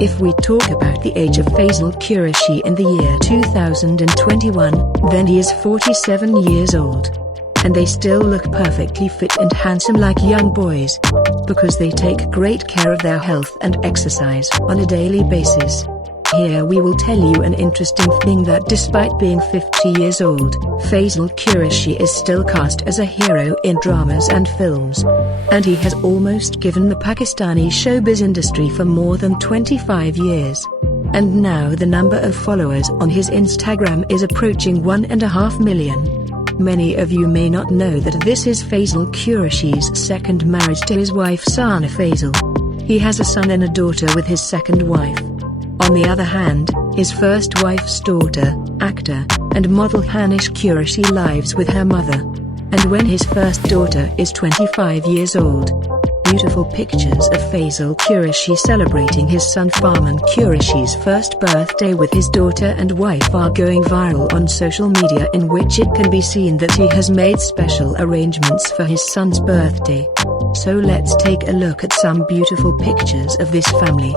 If we talk about the age of Faisal Qureshi in the year 2021, then he is 47 years old. And they still look perfectly fit and handsome like young boys. Because they take great care of their health and exercise on a daily basis. Here we will tell you an interesting thing that despite being 50 years old, Faisal Qureshi is still cast as a hero in dramas and films. And he has almost given the Pakistani showbiz industry for more than 25 years. And now the number of followers on his Instagram is approaching 1.5 million. Many of you may not know that this is Faisal Qureshi's second marriage to his wife Saalha Faisal. He has a son and a daughter with his second wife. On the other hand, his first wife's daughter, actor and model Hanish Qureshi, lives with her mother. And when his first daughter is 25 years old. Beautiful pictures of Faisal Qureshi celebrating his son Farmaan Qureshi's first birthday with his daughter and wife are going viral on social media, in which it can be seen that he has made special arrangements for his son's birthday. So let's take a look at some beautiful pictures of this family.